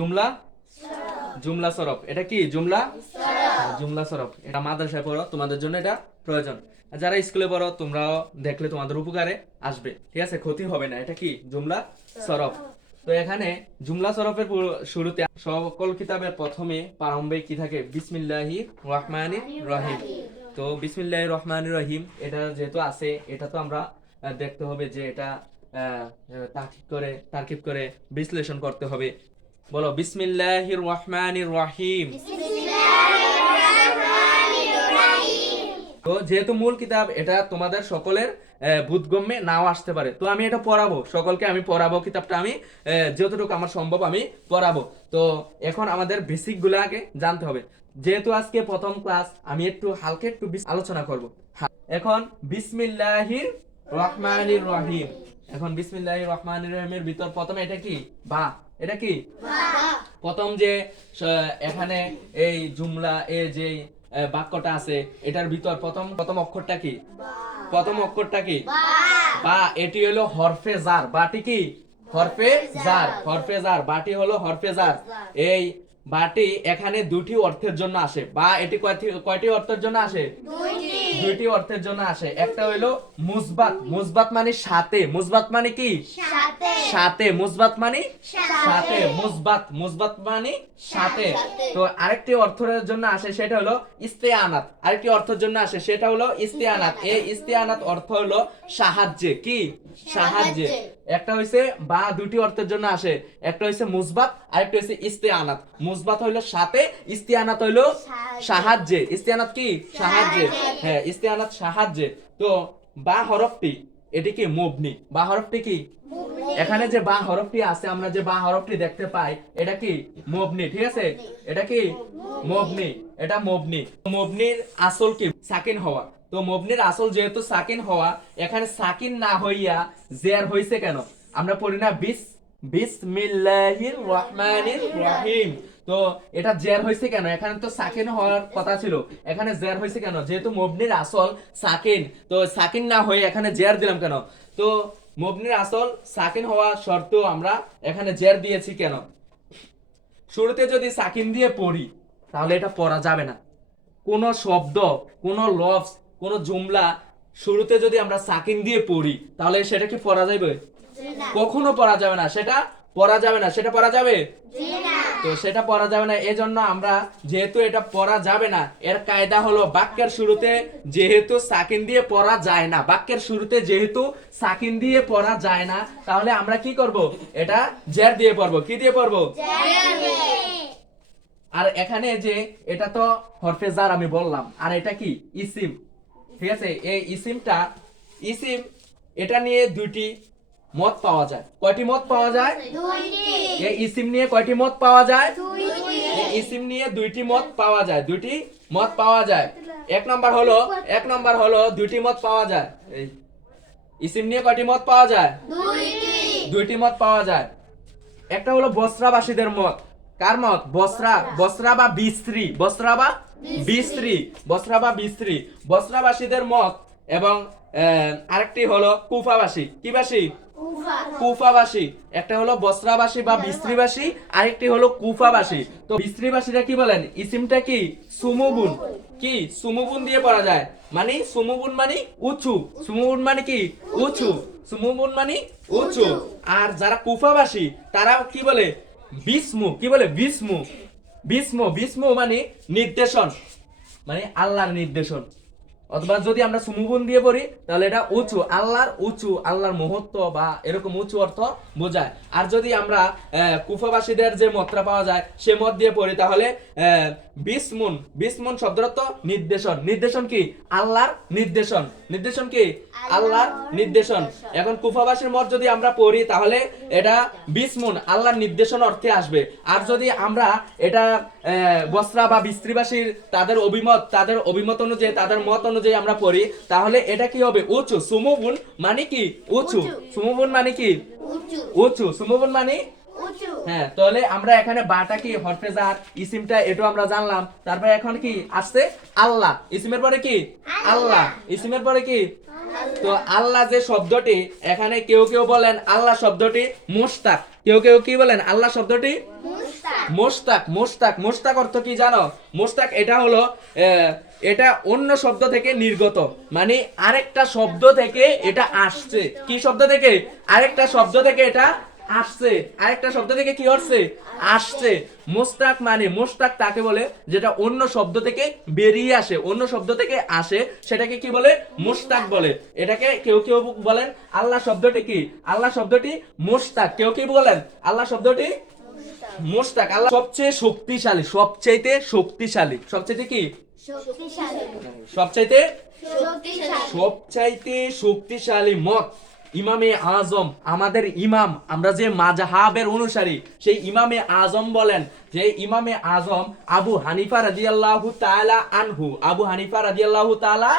জুমলা জুমলা সরফ। এটা কি জুমলা জুমলা সরফ। এটা মাদ্রাসায় পড়ো, তোমাদের জন্য এটা প্রয়োজন। যারা স্কুলে পড়ো তোমরাও দেখলে তোমাদের উপকারে আসবে, ঠিক আছে, ক্ষতি হবে না। এটা কি জুমলা সরফ। তো এখানে জুমলা সরফের শুরুতে সকল কিতাবের প্রথমে প্রারম্ভে কি থাকে? বিসমিল্লাহির রহমানির রহিম। তো বিসমিল্লাহির রহমানির রহিম এটা যেহেতু আছে, এটা তো আমরা দেখতে হবে যে এটা তারকিব করে বিশ্লেষণ করতে হবে। বলো বিসমিল্লাহির রহমানির রহিম। তো যেহেতু মূল কিতাব, এটা তোমাদের সকলের বোধগম্যে নাও আসতে পারে। তো আমি এটা পড়াবো, সকলকে আমি পড়াবো, কিতাবটা আমি যতটুকু আমার সম্ভব আমি পড়াবো। তো এখন আমাদের বেসিক গুলো আগে জানতে হবে। যেহেতু আজকে প্রথম ক্লাস, আমি একটু হালকা একটু আলোচনা করব। এখন বিসমিল্লাহির রহমানির রহিম। এখন বিসমিল্লাহির রহমানির রহিমের ভিতর প্রথমে এটা কি? বা। এটা কি? প্রথম যে এখানে এই জুমলা এ যে বাক্যটা আছে, এটার ভিতর প্রথম অক্ষরটা কি? প্রথম অক্ষরটা কি? বা। এটি হলো হরফে জার। বাটি কি? হরফে জার। হরফে জার। বাটি হলো হরফে জার। এই বাটি এখানে দুটি অর্থের জন্য আসে। বা এটি কয়টি অর্থের জন্য আসে? দুইটি অর্থের জন্য আসে। একটা হইলো মুসবাত। মুসবাত মানে সাথে। মুসবাত মানে কি? সাথে। মুসবাত মানে সাথে। মুসবাত মানে সাথে। তো আরেকটি অর্থের জন্য আসে, সেটা হলো ইস্তেআনাত। আরেকটি অর্থের জন্য আসে, সেটা হলো ইস্তেআনাত। এই ইস্তেআনাত অর্থ হলো সাহায্যে। কি? সাহায্যে। একটা হইছে বা দুটি অর্থের জন্য আসে। একটা হইছে মুসবাত, আরেকটা হইছে ইস্তেআনাত। মুসবাত হইলো সাথে, ইস্তেআনাত হইলো সাহায্যে। ইস্তেআনাত কি? সাহায্যে। হ্যাঁ, ইস্তেআনাত সাহায্যে। তো বা হরফটি এটি কি? মুবনি। বা হরফটি কি? এখানে যে বা হরফটি আছে, আমরা যে বা হরফটি দেখতে পাই, এটা কি? মুবনি। ঠিক আছে, এটা কি? মুবনি। এটা মুবনি। মুবনির আসল কি? সাকিন হওয়া। তো মুবনির আসল যেহেতু সাকিন হওয়া, এখানে সাকিন না হইয়া জের হইছে কেন? আমরা পড়ি না বিসমিল্লাহির রহমানির রহিম। তো এটা জের হইছে কেন? এখানে তো সাকিন হওয়ার কথা ছিল, এখানে জের হইছে কেন? যেহেতু মুবনির আসল সাকিন, তো সাকিন না হয়ে এখানে জের দিলাম কেন? তো মুবনির আসল সাকিন হওয়া শর্ত আমরা এখানে জের দিয়েছি কেন? শুরুতে যদি সাকিন দিয়ে পড়ি তাহলে এটা পড়া যাবে না। কোন শব্দ, কোন লফজ, কোন জুমলা শুরুতে যদি আমরা সাকিন দিয়ে পড়ি তাহলে সেটা কি পড়া যাবে? কখনো পড়া যাবে না। সেটা পড়া যাবে না। সেটা পড়া যাবে? তো সেটা পড়া যাবে না। এজন্য আমরা, যেহেতু এটা পড়া যাবে না, এর কায়দা হলো বাক্যের শুরুতে যেহেতু সাকিন দিয়ে পড়া যায় না, বাক্যের শুরুতে যেহেতু সাকিন দিয়ে পড়া যায় না, তাহলে আমরা কি করব? এটা জের দিয়ে পড়ব। কি দিয়ে পড়ব? আর এখানে যে এটা তো হরফে জার আমি বললাম, আর এটা কি? ইসিম। ঠিক আছে, এই ইসিম এটা নিয়ে দুইটি মত পাওয়া যায়। কয়টি মত পাওয়া যায়? এই ইসিম নিয়ে কয়টি মত পাওয়া যায়? এই ইসিম নিয়ে দুইটি মত পাওয়া যায়। দুইটি মত পাওয়া যায়। এক নাম্বার হলো দুইটি মত পাওয়া যায়। এই ইসিম নিয়ে কয়টি মত পাওয়া যায়? দুইটি মত পাওয়া যায়। একটা হলো বসরাবাসীদের মত। কার মত? বসরা বা বিস্ত্রী। বসরাবাসীদের মত। এবং আরেকটি হলো কুফাবাসী। কি বাসী? কুফাবাসী। একটা হলো বসরাবাসী বা বিস্ত্রীবাসী, আরেকটি হলো কুফাবাসী। তো বিস্ত্রীবাসীরা কি বলেন? ইসিমটা কি? সুমুবুন। কি? সুমুবুন দিয়ে পড়া যায়। মানে সুমুবুন মানে উঁচু। সুমুবুন মানে কি? উঁচু। সুমুবুন মানে উঁচু। আর যারা কুফাবাসী তারা কি বলে? বিসমু। কি বলে? বিসমু মানে নির্দেশন, মানে আল্লাহর নির্দেশন। অথবা যদি আমরা সুমুবুন দিয়ে পড়ি তাহলে এটা উঁচু, আল্লাহর মহত্ব বা এরকম উঁচু অর্থ বোঝায়। আর যদি আমরা কুফাবাসীদের যে মতটা পাওয়া যায় সে মত দিয়ে পড়ি তাহলে বিসমুন শব্দের অর্থ নির্দেশন। নির্দেশন কি? আল্লাহর নির্দেশন। নির্দেশন কি? আল্লাহর নির্দেশন। এখন কুফাবাসীর মত যদি আমরা পড়ি তাহলে এটা বিসমুন আল্লাহর নির্দেশন অর্থে আসবে। আর যদি আমরা এটা বসরা বা বিস্ত্রীবাসীর তাদের অভিমত অনুযায়ী, তাদের মত অনুযায়ী আমরা পড়ি তাহলে এটা কি হবে? উঁচু। সুমুবুন মানে কি? উঁচু। সুমুবুন মানে কি? উঁচু। সুমুবুন মানে হ্যাঁ। তাহলে আমরা এখানে বাটা কি? হরফে জার। ইসিমটা এটাও আমরা জানলাম। তারপরে এখন কি আসছে? আল্লাহ। ইসিমের পরে কি? আল্লাহ। ইসিমের পরে কি? তো আল্লাহ যে শব্দটি, এখানে কেউ বলেন আল্লাহ শব্দটি মুশতাক। কেউ কি বলেন? আল্লাহ শব্দটি মোশতাক। মোশতাক মোশতাক অর্থ কি জানো? মোশতাক এটা হলো এটা অন্য শব্দ থেকে নির্গত, মানে আরেকটা শব্দ থেকে এটা আসছে। কি শব্দ থেকে? আরেকটা শব্দ থেকে এটা আসছে, আরেকটা শব্দ থেকে কি হচ্ছে? আসছে। মোশতাক মানে মোশতাক তাকে বলে যেটা অন্য শব্দ থেকে বেরিয়ে আসে, অন্য শব্দ থেকে আসে, সেটাকে কি বলে? মোশতাক বলে। এটাকে কেউ কেউ বলেন আল্লাহ শব্দটি কি? আল্লাহ শব্দটি মোশতাক। কেউ কি বলেন আল্লাহ শব্দটি মোশতাক। আল্লাহ সবচেয়ে শক্তিশালী, সবচেয়ে শক্তিশালী, সবচেয়ে কি? সবচাইতে সবচাইতে শক্তিশালী মত ইমামে আজম, আমাদের ইমাম, আমরা যে মাযহাবের অনুসারী, সেই ইমামে আজম বলেন, যে ইমামে আজম আবু হানিফা রাদিয়াল্লাহু তাআলা আনহু, আবু হানিফা রাদিয়াল্লাহু তাআলা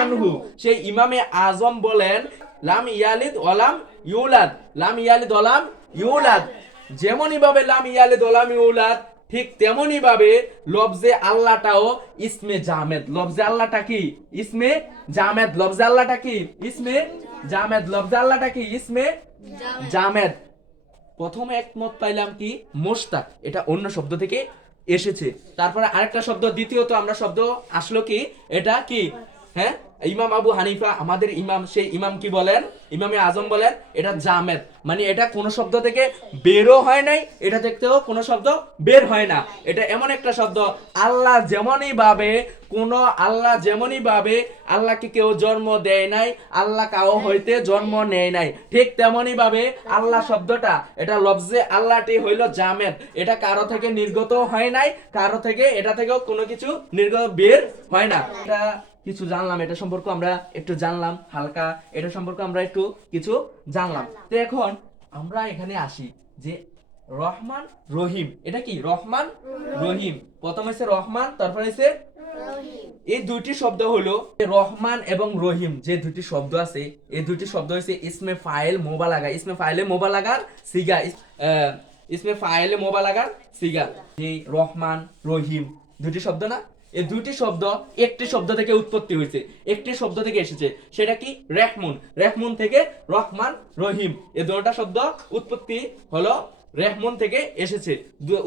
আনহু, সেই ইমামে আজম বলেন লাম ইয়ালিদ ওয়ালাম ইউলাদ, লাম ইয়ালিদ ওয়ালাম ইউলাদ। যেমনই ভাবে লাম ইয়ালিদ ওয়ালাম ইউলাদ, ঠিক তেমনি ভাবে লফজে আল্লাহটাও ইসমে জামেদ। লফজে আল্লাহটা কি? ইসমে জামেদ। লফজে আল্লাহটা কি? ইসমে জামেদ। লফজে আল্লাহটা কি? ইসমে জামেদ। প্রথমে একমত পাইলাম কি? মোশতাক, এটা অন্য শব্দ থেকে এসেছে। তারপরে আরেকটা শব্দ, দ্বিতীয়ত আমরা শব্দ আসলো কি? এটা কি? হ্যাঁ, ইমাম আবু হানিফা, আমাদের ইমাম, সেই ইমাম কি বলেন? ইমামে আজম বলেন এটা জামেদ, মানে এটা কোনো শব্দ থেকে বেরও হয় নাই, এটা দেখতেও কোনো শব্দ বের হয় না। এটা এমন একটা শব্দ, আল্লাহ যেমনই ভাবে আল্লাহ যেমনই ভাবে আল্লাহকে কেউ জন্ম দেয় নাই, আল্লাহ কাও হইতে জন্ম নেয় নাই, ঠিক তেমনই ভাবে আল্লাহ শব্দটা, এটা লফজে আল্লাহটি হইল জামেদ। এটা কারো থেকে নির্গত হয় নাই, কারো থেকে এটা থেকেও কোনো কিছু নির্গত বের হয় না। এটা কিছু জানলাম, এটা সম্পর্কে আমরা একটু জানলাম হালকা, এটা সম্পর্কে আমরা একটু কিছু জানলাম। তো এখন আমরা এখানে আসি যে রহমান রহিম, এটা কি? রহমান রহিম, প্রথম হচ্ছে রহমান, তারপর হচ্ছে এই দুইটি শব্দ হলো রহমান এবং রহিম, যে দুইটি শব্দ আছে, এই দুইটি শব্দ হচ্ছে ইসমে ফাইল মোবালাগা, ইসমে ফাইলে মোবালাগার সিগা, ইসমে ফাইলে মোবালাগার সিগা। যে রহমান রহিম দুইটি শব্দ না, এই দুইটি শব্দ একটি শব্দ থেকে উৎপত্তি হয়েছে, একটি শব্দ থেকে এসেছে, সেটা কি? রেহমুন। রেহমুন থেকে রহমান রহিম, এই দুটো শব্দ উৎপত্তি হলো রেহমুন থেকে এসেছে।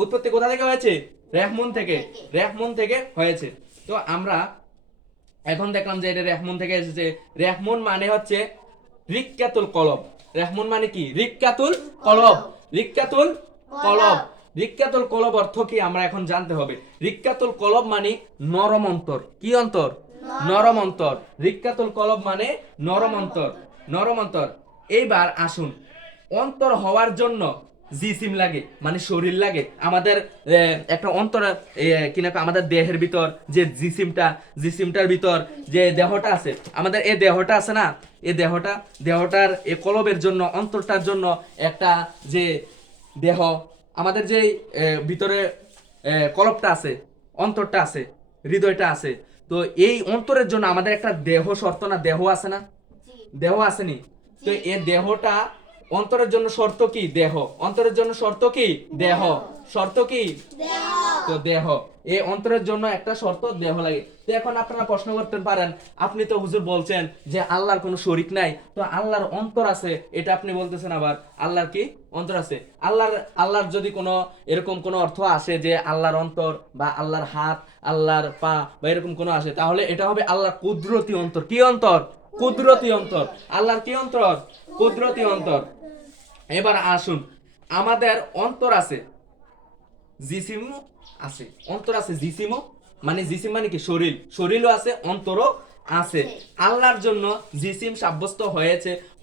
উৎপত্তি কোথা থেকে হয়েছে? রেহমুন থেকে, রেহমুন থেকে হয়েছে। তো আমরা এখন দেখলাম যে এটা রেহমুন থেকে এসেছে। রেহমুন মানে হচ্ছে রিক্কাতুল কলব। রেহমুন মানে কি? রিক্কাতুল কলব, রিক্কাতুল কলব। রিক্কাতুল কলব অর্থ কি আমরা এখন জানতে হবে। রিক্কাতুল কলব মানে নরম অন্তর। কি অন্তর? নরম অন্তর। রিক্কাতুল কলব মানে নরম অন্তর, নরম অন্তর। এইবার আসুন, অন্তর হওয়ার জন্য জিসিম লাগে, মানে শরীর লাগে। আমাদের একটা অন্তর কিনা আমাদের দেহের ভিতর যে জিসিমটার ভিতর যে দেহটা আছে, আমাদের এই দেহটা আছে না, এই দেহটার এই কলবের জন্য, অন্তরটার জন্য একটা যে দেহ, আমাদের যে ভিতরে কলবটা আছে, অন্তরটা আছে, হৃদয়টা আছে, তো এই অন্তরের জন্য আমাদের একটা দেহ শর্ত না, দেহ আছে না, দেহ আসেনি? তো এই দেহটা অন্তরের জন্য শর্ত কি? দেহ। অন্তরের জন্য শর্ত কি? দেহ। শর্ত কি? তো দেহ, এই অন্তরের জন্য একটা শর্ত দেহ লাগে। তো এখন আপনারা প্রশ্ন করতে পারেন, আপনি তো হুজুর বলছেন যে আল্লাহর কোনো শরীক নাই, তো আল্লাহর অন্তর আছে, এটা আপনি বলতেছেন আবার আল্লাহর কি অন্তর আছে? আল্লাহর যদি কোনো এরকম কোনো অর্থ আসে যে আল্লাহর অন্তর বা আল্লাহর হাত, আল্লাহর পা বা এরকম কোনো আসে, তাহলে এটা হবে আল্লাহর কুদরতি অন্তর। কি অন্তর? কুদরতি অন্তর। আল্লাহর কি অন্তর? কুদরতি অন্তর। এবার আসুন, আমাদের অন্তর আছে, জিসিমও আছে, অন্তর আছে, জিসিমও, মানে জিসিম মানে কি? শরীর। শরীরও আছে, অন্তরও আছে। আল্লাহর জন্য জিসিম সাব্যস্ত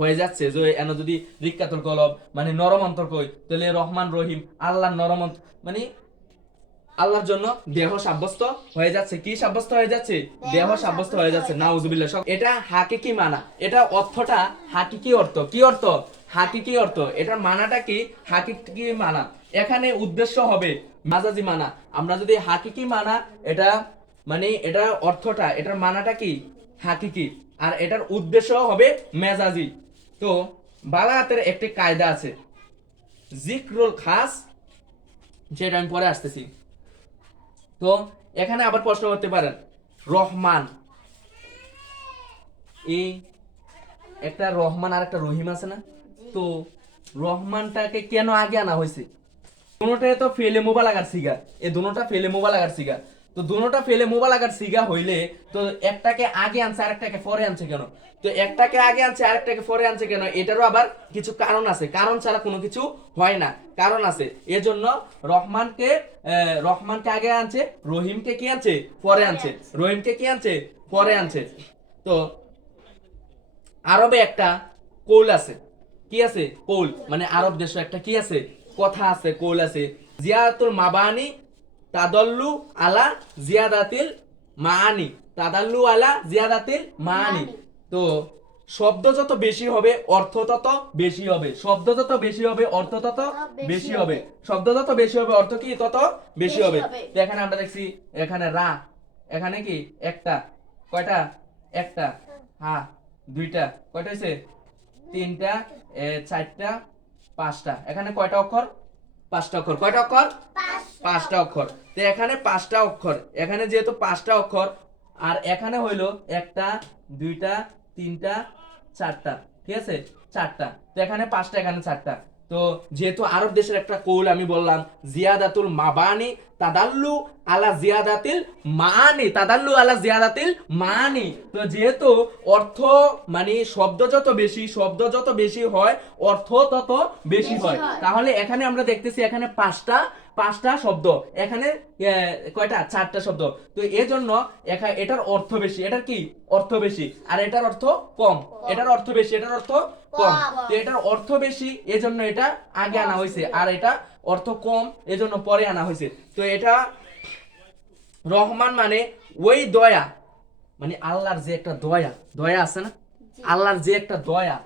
হয়ে যাচ্ছে যে এন যদি রিক্কাতুল কলব মানে নরম অন্তর কই, তাহলে রহমান রহিম আল্লাহর নরম অন্তর, মানে আল্লাহর জন্য দেহ সাব্যস্ত হয়ে যাচ্ছে। কি সাব্যস্ত হয়ে যাচ্ছে? দেহ সাব্যস্ত হয়ে যাচ্ছে। নাউজুবিল্লাহ। এটা হাকিকি মানা, এটা অর্থটা হাকিকি অর্থ। কি অর্থ? হাকিকি অর্থ। এটার মানাটা কি? হাকিকি মানা। এখানে উদ্দেশ্য হবে মাজাজি মানা। আমরা যদি হাকিকি মানা, এটা মানে এটার অর্থটা, এটার মানাটা কি? হাকিকি, আর এটার উদ্দেশ্য হবে মেজাজি। তো বালাগাতের একটি কায়দা আছে, জিক্রুল খাস, যেটা আমি পরে আসতেছি। তো এখানে আবার প্রশ্ন করতে পারেন, রহমান, এই একটা রহমান আর একটা রহিম আছে না, তো রহমানটাকে কেন আগে আনা হয়েছে? দুটোটাই তো ফেলে মোবালাগার সিগা, এই দুটোটা ফেলে মোবালাগার সিগা। তো দুটোটা ফেলে মোবালাগার সিগা হইলে তো একটাকে আগে আনছে আরেকটাকে পরে আনছে কেন? তো একটাকে আগে আনছে আরেকটাকে পরে আনছে কেন? এটারও আবার কিছু কারণ আছে, কারণ ছাড়া কোনো কিছু হয় না, কারণ আছে। এজন্য রহমানকে রহমানকে আগে আনছে, রহিমকে কি আনছে? পরে আনছে। রহিমকে কি আনছে? পরে আনছে। তো আরবে একটা কৌল আছে, কি আছে? কৌল মানে আরব দেশে একটা কি আছে? কথা আছে, কৌল আছে। জিয়াদাতুল মাবানি তাদাল্লু আলা জিয়াদাতিল মাআনি, তাদাল্লু আলা জিয়াদাতিল মাআনি। তো শব্দ যত বেশি হবে অর্থ তত বেশি হবে, শব্দ যত বেশি হবে অর্থ তত বেশি হবে, শব্দ যত বেশি হবে অর্থ কি তত বেশি হবে। তো এখানে আমরা দেখছি এখানে রা, এখানে কি একটা, কয়টা? একটা। হ্যাঁ দুইটা, কয়টা হয়েছে? তিনটা, চারটা, পাঁচটা। এখানে কয়টা অক্ষর? পাঁচটা অক্ষর। কয়টা অক্ষর? পাঁচটা অক্ষর। তো এখানে পাঁচটা অক্ষর, এখানে যেহেতু পাঁচটা অক্ষর, আর এখানে হইলো একটা, দুইটা, তিনটা, চারটা, ঠিক আছে? চারটা। তো এখানে পাঁচটা, এখানে চারটা। তো যেহেতু আরব দেশের একটা কৌল আমি বললাম, জিয়াদাতুল মাবানি তাদাল্লু আলা জিয়াদাতিল মানি, তাদাল্লু আলা জিয়াদাতিল মানি। তো যেহেতু অর্থ মানে শব্দ যত বেশি, শব্দ যত বেশি হয় অর্থ তত বেশি হয়। তাহলে এখানে আমরা দেখতেছি এখানে পাঁচটা শব্দ, এখানে কয়টা? চারটা শব্দ। তো এজন্য এটার অর্থ বেশি, এটার কি অর্থ বেশি, আর এটার অর্থ কম। এটার অর্থ বেশি, এটার অর্থ কম। তো এটার অর্থ বেশি এজন্য এটা আগে আনা হয়েছে, আর এটা অর্থ কম এজন্য পরে আনা হয়েছে। তো এটা রহমান মানে ওই দয়া, মানে আল্লাহর যে একটা দয়া, দয়া আছে না, আল্লাহর যে একটা দয়া।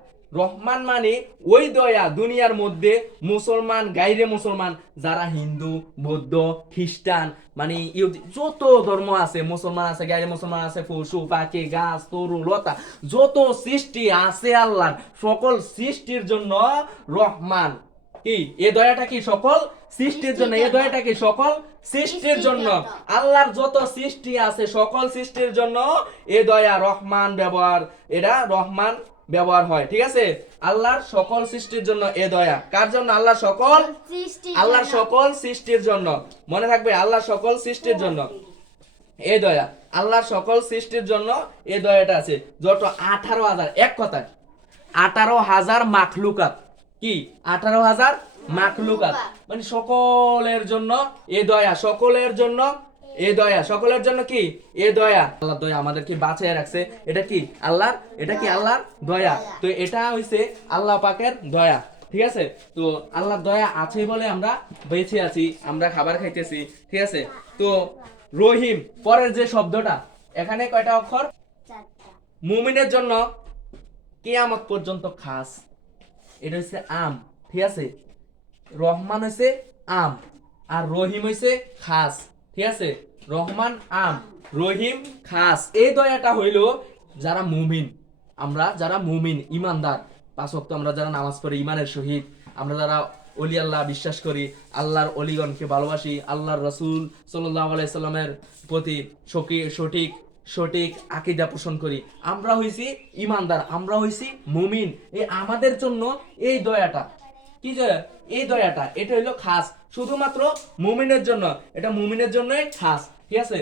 রহমান মানে ওই দয়া দুনিয়ার মধ্যে মুসলমান গাইরে মুসলমান যারা হিন্দু, বৌদ্ধ, খ্রিস্টান মানে ইহুদি যত ধর্ম আছে, মুসলমান আছে, গাইরে মুসলমান আছে, পশু পাখি গাছ তরু লতা যত সৃষ্টি আছে আল্লাহর, সকল সৃষ্টির জন্য রহমান কি এই দয়াটা কি সকল সৃষ্টির জন্য, এই দয়াটা কি সকল সৃষ্টির জন্য। আল্লাহর যত সৃষ্টি আছে সকল সৃষ্টির জন্য এ দয়া রহমান ব্যবহার, এটা রহমান ব্যবহার হয়, ঠিক আছে? আল্লাহর সকল সৃষ্টির জন্য এ দয়া, কার জন্য? আল্লাহর সকল সৃষ্টির জন্য। মনে থাকবে, আল্লাহর সকল সৃষ্টির জন্য এ দয়া, আল্লাহর সকল সৃষ্টির জন্য এ দয়াটা আছে। যত 18,000, এক কথায় 18,000 মাখলুকাত, কি 18,000 মাখলুকাত মানে সকলের জন্য এ দয়া, সকলের জন্য এ দয়া, সকলের জন্য কি এ দয়া। আল্লাহর দয়া আমাদেরকে বাঁচিয়ে রাখছে, এটা কি আল্লাহর, এটা কি আল্লাহর দয়া। তো এটা হইছে আল্লাহ পাকের দয়া, ঠিক আছে? তো আল্লাহর দয়া আছে বলে আমরা বেঁচে আছি, আমরা খাবার খাইতেছি, ঠিক আছে? তো রহিম পরের যে শব্দটা, এখানে কয়টা অক্ষর? মুমিনের জন্য কিয়ামত পর্যন্ত খাস, এটা হচ্ছে আম, ঠিক আছে? রহমান হইছে আম আর রহিম হইছে খাস, ঠিক আছে? রহমান আম, রহিম খাস। এই দয়াটা হইল যারা মুমিন, আমরা যারা মুমিন ইমানদার, পাঁচ ওয়াক্ত আমরা যারা নামাজ পড়ি ইমানের সহিত, আমরা যারা অলি আল্লাহ বিশ্বাস করি, আল্লাহর অলিগণকে ভালোবাসি, আল্লাহর রাসূল সাল্লাল্লাহু আলাইহি সাল্লামের প্রতি সঠিক সঠিক আকীদা পোষণ করি, আমরা হইছি ইমানদার, আমরা হইছি মুমিন। এই আমাদের জন্য এই দয়াটা, কি যে এই দয়াটা এটা হইলো খাস, শুধুমাত্র মুমিনের জন্য, এটা মুমিনের জন্যই খাস, ঠিক আছে?